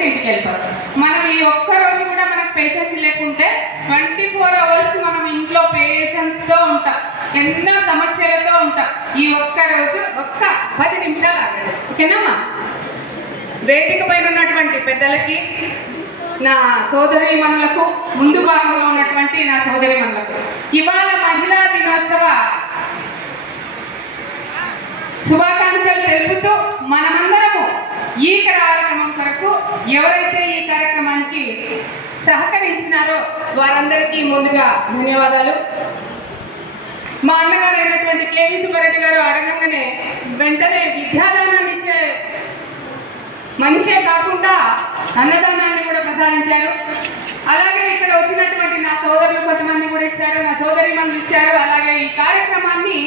చేసేసి ఇంటికి వెళ్ళిపోతాం. మనం ఈ ఒక్క రోజు కూడా మనకు పేషెన్స్ లేకుంటే 24 hours మనం ఇంట్లో పేషెన్స్తో ఉంటాం, ఎన్నో సమస్యలతో ఉంటాం. ఈ ఒక్క రోజు ఒక్క 10 నిమిషాలు ఆగండి, ఓకేనమ్మా? వేదిక పైన ఉన్నటువంటి పెద్దలకి, నా సోదరీమణులకు, ముందు భాగంలో ఉన్నటువంటి నా సోదరీమణులకు ఇవాళ మహిళా దినోత్సవ శుభాకాంక్షలు తెలుపుతూ మనమందరము ఈ కార్యక్రమం కొరకు ఎవరైతే ఈ కార్యక్రమానికి సహకరించినారో వారందరికీ ముందుగా ధన్యవాదాలు. మా అన్నగారు అయినటువంటి కేవీ సుబ్బారెడ్డి గారు అడగంగానే వెంటనే విద్యాదానాన్ని ఇచ్చే మనిషే కాకుండా అన్నదానాన్ని కూడా ప్రసాదించారు. అలాగే ఇక్కడ వచ్చినటువంటి నా సోదరులు కొంతమంది కూడా ఇచ్చారు, నా సోదరీమణులు ఇచ్చారు. అలాగే ఈ కార్యక్రమాన్ని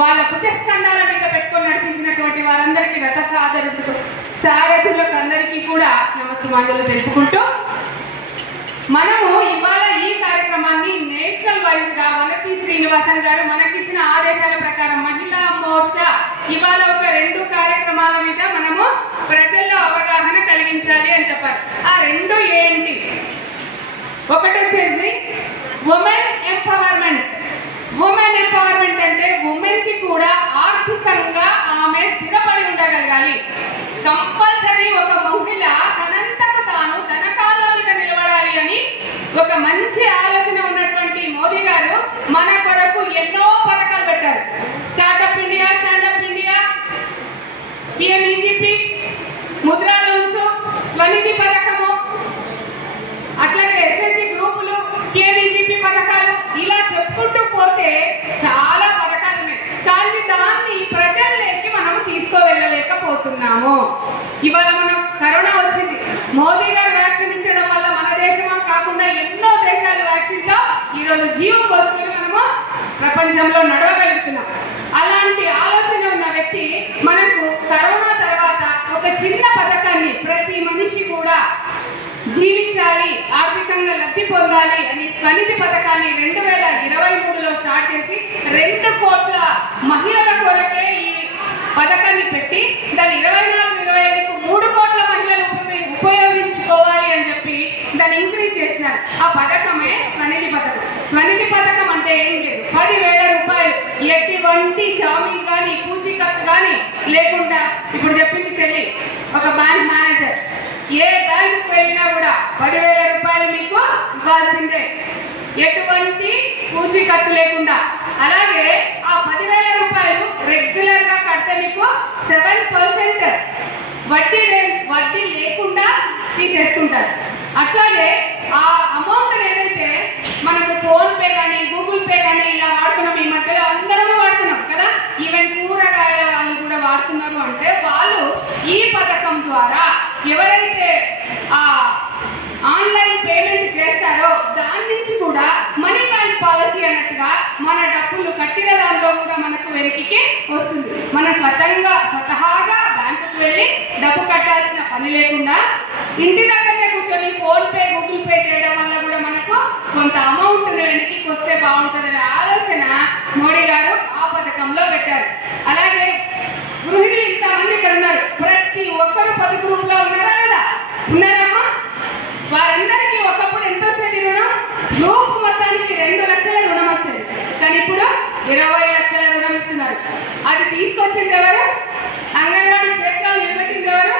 వాళ్ళ భుజస్కంధాల మీద పెట్టుకొని నడిపించినటువంటి వారందరికీ రథ సారథులకు అందరికీ కూడా నమస్కారాలు తెలుపుకుంటూ మనము ఇవాళ ఈ కార్యక్రమాన్ని నేషనల్ వైజ్ గా వనతి శ్రీనివాసన్ గారు మనకిచ్చిన ఆదేశాల ప్రకారం మహిళా మోర్చా ఇవాళ ఒక 2 కార్యక్రమాల మీద మనము ప్రజల్లో అవగాహన కలిగించాలి అని చెప్పారు. ఆ 2 ఏంటి? ఒకటి వచ్చేసి ఉమెన్ ఎంపవర్మెంట్. ఉమెన్ ఎంపవర్మెంట్ అంటే ఉమెన్ కి కూడా ఆర్థికంగా ఆమె స్థిరపడి ఉండగలగాలి. కంపల్సరీ ఒక మహిళ తనంతకు తాను తన కాళ్ళ మీద నిలబడాలి అని ఒక మంచి ఆలోచన ఉన్నటువంటి మోదీ గారు మన కొరకు ఎన్నో పథకాలు పెట్టారు. Startup India, standup India, PMEGP, Mudra loans, Svanidhi పథకము, అట్లాగే ఎస్ఎస్జి గ్రూపులు, పిఎంఈజీపీ పథకాలు, ఇలా చెప్పుకుంటూ పోతే చాలా పథకాలు ఉన్నాయి. కానీ దాన్ని ప్రజల్లోకి మనం తీసుకువెళ్ళలేకపోతున్నాము. ఇవాళ మనం కరోనా వచ్చింది, మోదీ గారు వ్యాక్సిన్ ఇచ్చడం వల్ల మన దేశమా కాకుండా ఎన్నో దేశాలు వ్యాక్సిన్ తో ఈరోజు జీవం పోసుకొని మనము ప్రపంచంలో నడవగలుగుతున్నాం. అలాంటి ఆలోచన ఉన్న వ్యక్తి మనకు కరోనా తర్వాత ఒక చిన్న పథకాన్ని ప్రతి మనిషి కూడా జీవించాలి, ఆర్థికంగా లబ్ధి పొందాలి అని స్వనిధి పథకాన్ని 2023లో స్టార్ట్ చేసి 2 కోట్ల మహిళల కొరకే ఈ పథకాన్ని పెట్టి దాన్ని 24-25కు 3 కోట్ల మహిళలు ఉపయోగించుకోవాలి అని చెప్పి దాన్ని ఇంక్రీజ్ చేసినారు. ఆ పథకమే స్వనిధి పథకం. స్వనిధి పథకం అంటే ఏం లేదు, 10,000 రూపాయలు ఎటువంటి జామీన్ కానీ పూచీకత్తు కానీ లేకుండా, ఇప్పుడు చెప్పింది చెల్లి, ఒక బ్యాంక్ మేనేజర్ ఏ బ్యాంకుకు వెళ్ళినా కూడా 10,000 రూపాయలు మీకు ఇవ్వాల్సిందే, ఎటువంటి పూచీకత్తు లేకుండా. అలాగే ఆ 10,000 రూపాయలు రెగ్యులర్ గా కడితే మీకు 7% వడ్డీ లేకుండా తీసేసుకుంటారు. అట్లాగే ఆ అమౌంట్ ఏదైతే మనకు ఫోన్ పే కానీ గూగుల్ పే కానీ ఇలా వాడుతున్నాం, ఈ మధ్యలో అందరూ వాడుతున్నాం కదా, ఈవెన్ కూరగాయల వాళ్ళు కూడా వాడుతున్నారు. అంటే వాళ్ళు ఈ పథకం ద్వారా ఎవరైతే ఆ ఆన్లైన్ పేమెంట్ చేస్తారో దాని నుంచి కూడా మనీ బ్యాంక్ పాలసీ అన్నట్టుగా మన డబ్బులు కట్టిన దాంట్లో కూడా మనకు వెనక్కి వస్తుంది. మన స్వతహాగా బ్యాంకుకు వెళ్ళి డబ్బు కట్టాల్సిన పని లేకుండా ఇంటి దగ్గరనే కూర్చొని ఫోన్ పే గూగుల్ పే చేయడం వల్ల కూడా మనకు కొంత అమౌంట్ వెనక్కి వస్తే బాగుంటుందనే ఆలోచన మోడీ గారు ఆ పథకంలో పెట్టారు. అలాగే గృహిణులు ఇంతమంది ఇక్కడ ఉన్నారు, ప్రతి ఒక్కరు 10 గ్రూప్ లో ఉన్నారా లేదా? ఉన్నారమ్మా? వారందరికీ ఒకప్పుడు ఎంత వచ్చేది రుణం? గ్రూప్ మొత్తానికి 2 లక్షల రుణం వచ్చేది, కానీ ఇప్పుడు 20 లక్షల రుణం ఇస్తున్నారు. అది తీసుకొచ్చింది ఎవరు? అంగన్వాడీ క్షేత్రాలు నిలబెట్టింది ఎవరు?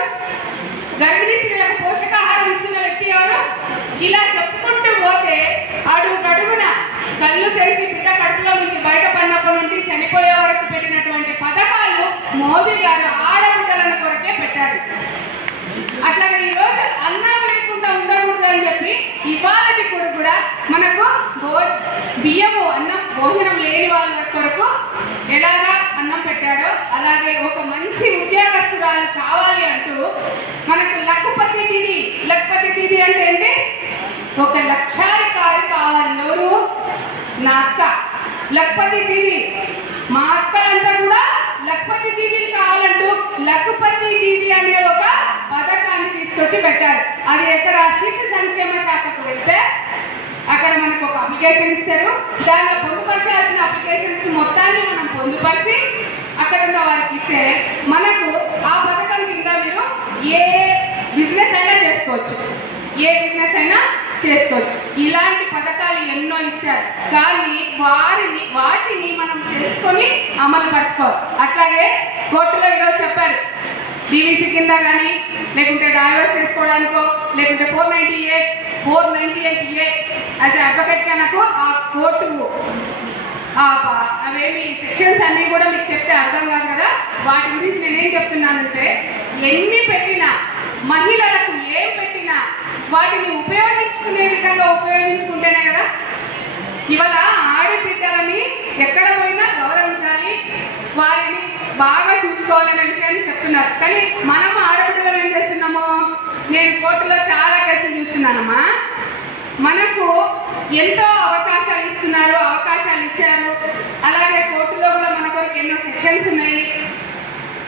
గర్భిణీ స్త్రీలకు పోషకాహారం ఇస్తున్న వ్యక్తి ఎవరు? ఇలా చెప్పుకుంటూ పోతే అడుగడుగున కళ్ళు తెరిచి బిడ్డ కడుపులో నుంచి బయటపడినప్పటి నుండి చనిపోయే వరకు పెట్టినటువంటి పథకాలు మోదీ గారు ఆడబిడ్డల కొరకే పెట్టారు. అట్లాగే ఈరోజు అన్నం లేకుండా ఉండకూడదు అని చెప్పి ఇవాళకి కూడా మనకు బియ్యము అన్నం భోజనం లేని వాళ్ళ కొరకు ఎలాగా అన్నం పెట్టాడో అలాగే ఒక మంచి ఉద్యోగస్తురాలు కావాలి అంటూ మనకు లఖపతి దీది అంటే ఏంటి? ఒక లక్షాధికారి కావాలి. ఎవరు? నా అక్క లఖపతి దీది. మా అక్కలంతా కూడా లఖపతి దీదీలు కావాలంటూ లఖపతి దీది అనే ఒక పథకాన్ని తీసుకొచ్చి పెట్టారు. అది ఎక్కడ? శిశు సంక్షేమ శాఖకు వెళ్తే అక్కడ మనకు ఒక అప్లికేషన్ ఇస్తారు. దానిలో పొందుపరచాల్సిన అప్లికేషన్స్ మొత్తాన్ని మనం పొందుపరిచి అక్కడ ఉన్న వారికి ఇస్తే మనకు ఆ పథకం కింద మీరు ఏ బిజినెస్ అయినా చేసుకోవచ్చు. చేసుకోవచ్చు, ఏ బిజినెస్ అయినా చేసుకోవచ్చు. ఇలాంటి పథకాలు ఎన్నో ఇచ్చారు, కానీ వాటిని మనం తెలుసుకొని అమలు పరచుకోవాలి. అట్లాగే కోర్టులో ఈరోజు చెప్పారు, డివిసి కింద కానీ లేకుంటే డైవర్స్ చేసుకోవడానికో లేకుంటే 498A యాజ్ అడ్వకేట్గా నాకు ఆ కోర్టు అవేమి సెక్షన్స్ అన్నీ కూడా మీకు చెప్తే అర్థం కాదు కదా. వాటి గురించి నేనేం చెప్తున్నానంటే, ఎన్ని పెట్టినా మహిళలకు ఏం పెట్టినా వాటిని ఉపయోగించుకునే విధంగా ఉపయోగించుకుంటేనే కదా. ఇవాళ ఆడబిడ్డలని ఎక్కడ పోయినా గౌరవించాలి, వారిని బాగా చూసుకోవాలనే విషయాన్ని చెప్తున్నారు. కానీ మనం ఆడబిడ్డలు ఏం చేస్తున్నామో, నేను కోర్టులో చాలా కేసులు చూస్తున్నానమ్మా, మనకు ఎంతో అవకాశాలు ఇస్తున్నారు, అవకాశాలు ఇచ్చారు. అలాగే కోర్టులో కూడా మన కొరకు ఎన్నో సెక్షన్స్ ఉన్నాయి,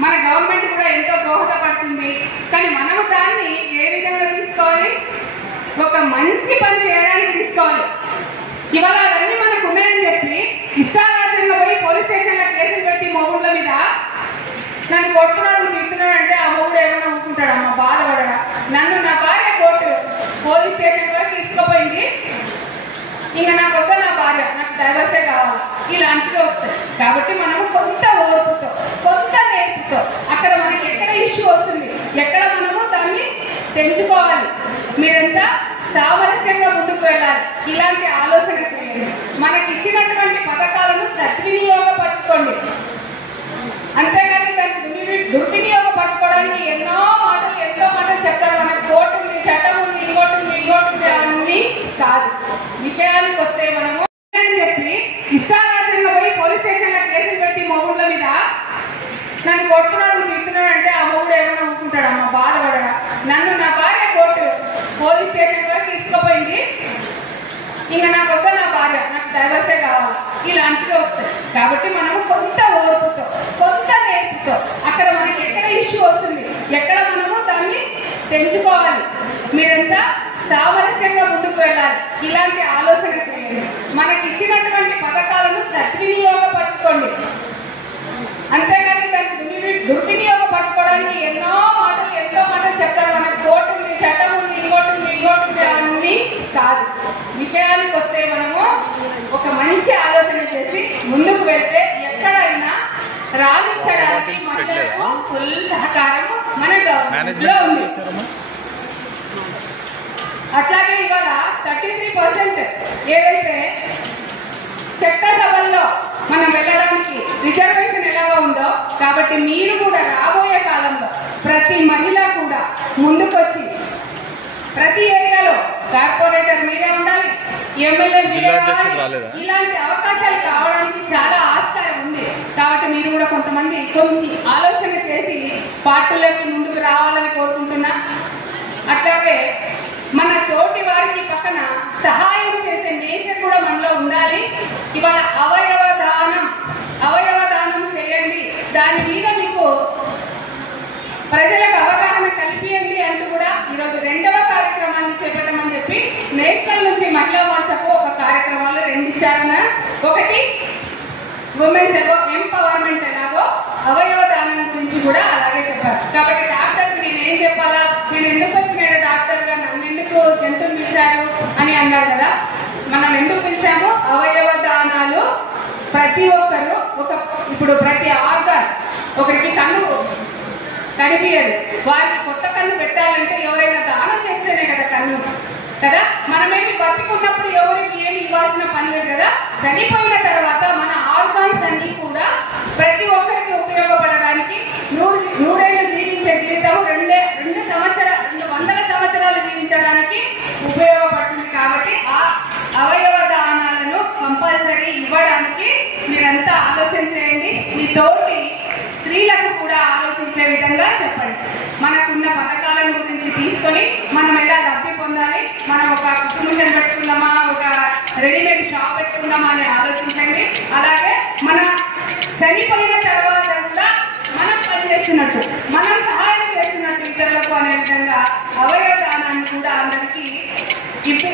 మన గవర్నమెంట్ కూడా ఎంతో దోహదపడుతుంది. కానీ మనము దాన్ని ఏ విధంగా తీసుకోవాలి, ఒక మంచి పని చేయడానికి తీసుకోవాలి. ఇవాళ అవన్నీ మనకు ఉన్నాయని చెప్పి ఇష్టారాజ్యంగా పోయి పోలీస్ స్టేషన్లో కేసులు పెట్టి మొగుళ్ళ మీద నన్ను కొడుతున్నాడు తిడుతున్నాడు అంటే ఆ మొగుడు ఏమైనా ఊరుకుంటాడు? అమ్మ బాధపడడా? నన్ను నా భార్య కోర్టు పోలీస్ స్టేషన్ వరకు తీసుకుపోయింది, ఇంకా నాకు వద్ద నా భార్య, నాకు డైవర్సే కావాలి, ఇలాంటివి వస్తాయి. కాబట్టి మనము కొంత ఓర్పుతో కొంత నేర్పుతో అక్కడ మనకి ఎక్కడ ఇష్యూ వస్తుంది, ఎక్కడ మనము దాన్ని తెంచుకోవాలి, మీరంతా సామరస్యంగా ముందుకు వెళ్ళాలి. ఇలాంటి ఆలోచన చేయండి. మనకి ఇచ్చినటువంటి పథకాలను సద్వినియోగపరచుకోండి, అంతేగాని దాన్ని దుర్వినియోగపరచుకోవడానికి ఎంతో మాటలు చెప్తారు. మనకు కోర్టు ఉంది, చట్టం ఉంది, ఇంకోటి ఉంది, అవన్నీ కాదు. విషయానికి వస్తే మనము అని చెప్పి ఇష్టారాజ్యంగా పోయి పోలీస్ స్టేషన్లో కేసులు పెట్టి మొగుళ్ళ మీద నన్ను కొడుతున్నాడు తిడుతున్నాడు అంటే ఆ మొగుడు ఏమైనా ఊరుకుంటాడు? అమ్మ బాధపడడా? నన్ను నా భార్య కోర్టు పోలీస్ స్టేషన్ వరకు తీసుకుపోయింది, ఇంకా నాకు వద్ద నా భార్య, నాకు డైవర్సే కావాలి, ఇలాంటివి వస్తాయి. కాబట్టి మనము కొంత ఓర్పుతో కొంత నేర్పుతో అక్కడ మనకి ఎక్కడ ఇష్యూ వస్తుంది, ఎక్కడ మనము దాన్ని తెంచుకోవాలి, మీరంతా సామరస్యంగా ముందుకు వెళ్ళాలి. ఇలాంటి ఆలోచన చేయండి. మనకి ఇచ్చినటువంటి పథకాలను సద్వినియోగపరచుకోండి, అంతేగాని దాన్ని దుర్వినియోగపరచుకోవడానికి ఎంతో మాటలు చెప్తారు. మనకు కోర్టు ఉంది, చట్టం ఉంది, ఇంకోటి ఉంది, అవన్నీ కాదు. విషయానికి వస్తే మనము ఒక మంచి ఆలోచన చేసి ముందుకు వెళ్తే ఎక్కడైనా రాణించడానికి మహిళలకు ఫుల్ సహకారం మన గవర్నమెంట్ లో ఉంది. అట్లాగే ఇవాళ 33% ఏదైతే చట్టసభల్లో మనం వెళ్ళడానికి రిజర్వేషన్ ఎలాగో ఉందో, కాబట్టి మీరు కూడా రాబోయే కాలంలో ప్రతి మహిళ కూడా ముందుకొచ్చి ప్రతి ఏరియాలో కార్పొరేటర్ మీరే ఉండాలి, ఎమ్మెల్యే మీరే ఉండాలి. ఇలాంటి అవకాశాలు కావడానికి చాలా ఆస్కారం ఉంది. కాబట్టి మీరు కూడా కొంతమంది కొన్ని ఆలోచన చేసి పార్టీలోకి ముందుకు రావాలని కోరుకుంటున్నా. అట్లాగే మన తోటి వారికి పక్కన సహాయం చేసే నేచర్ కూడా మనలో ఉండాలి. ఇవాళ అవయవ దానం చేయండి, దాని మీద మీకు ప్రజలకు అవగాహన కల్పియండి అంటూ కూడా ఈరోజు 2వ కార్యక్రమాన్ని చేపట్టమని చెప్పి నేషనల్ నుంచి మహిళా మోర్చాకు ఒక కార్యక్రమాలు 2 ఇచ్చారన్న. ఒకటి ఉమెన్స్ ఎంపవర్మెంట్ ఎలాగో అవయవ దానం గురించి కూడా అలాగే చెప్పారు. కాబట్టి డాక్టర్కి నేను ఏం చెప్పాలా, నేను ఎందుకు వచ్చిన డాక్టర్గా నన్ను ఎందుకు జంతువులు పిలిచారు అని అన్నారు కదా. మనం ఎందుకు పిలిచాము, అవయవ దానాలు ప్రతి ఒక్కరు ఇప్పుడు ప్రతి ఆర్గాన్, ఒకరికి కన్ను కనిపించదు, వారికి కొత్త కన్ను పెట్టాలంటే ఎవరైనా దానం చేస్తేనే కదా కన్ను కదా. మనమేమి బతికున్నప్పుడు ఎవరికి ఏమి ఇవ్వాల్సిన పని లేదు కదా. చనిపోయిన తర్వాత మన ఆర్గాన్స్ అన్ని కూడా ప్రతి ఒక్కరికి ఉపయోగపడడానికి 100 ఏళ్ళు జీవించే జీవితం 200 సంవత్సరాలు జీవించడానికి ఉపయోగపడుతుంది. కాబట్టి ఆ అవయవ దానాలను కంపల్సరీ ఇవ్వడానికి మీరంతా ఆలోచన చేయండి. మీ తోటి స్త్రీలకు కూడా ఆలోచించే విధంగా చెప్పండి. మనకున్న పథకాల గురించి తీసుకొని మనం ఎలా లబ్ధి పొందాలి, మనం ఒక కుటుంబం పెట్టుకుందామా, ఒక రెడీమేడ్ షాప్ పెట్టుకుందామా అని ఆలోచించండి. అలాగే మన చనిపోయిన తర్వాత కూడా మనం పనిచేస్తున్నట్టు, మనం సహాయం చేస్తున్నట్టు ఇతరులకు అనే విధంగా అవయవ దానాన్ని కూడా అందరికీ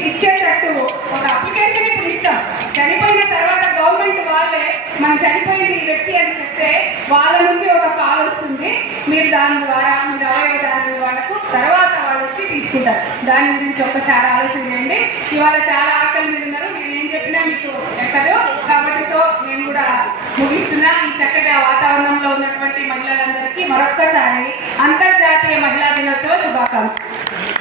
ఇచ్చేటట్టు ఒక అప్లికేషన్ ఇప్పుడు ఇస్తాం. చనిపోయిన తర్వాత గవర్నమెంట్ వాళ్ళే మన చనిపోయిన ఈ వ్యక్తి అని చెప్తే వాళ్ళ నుంచి ఒక కాల్ వస్తుంది, మీరు దాని ద్వారా మీరు అవయవ దానం వాళ్ళకు తర్వాత వాళ్ళు వచ్చి తీసుకుంటారు. తీసుకుంటారు. దాని గురించి ఒక్కసారి ఆలోచన చేయండి. ఇవాళ చాలా ఆకలి మీద ఉన్నారు, నేను ఏం చెప్పినా మీకు ఎక్కదు కాబట్టి సో నేను కూడా ముగిస్తున్నా. ఈ చక్కటి వాతావరణంలో ఉన్నటువంటి మహిళలందరికీ మరొక్కసారి అంతర్జాతీయ మహిళా దినోత్సవ శుభాకాంక్షలు.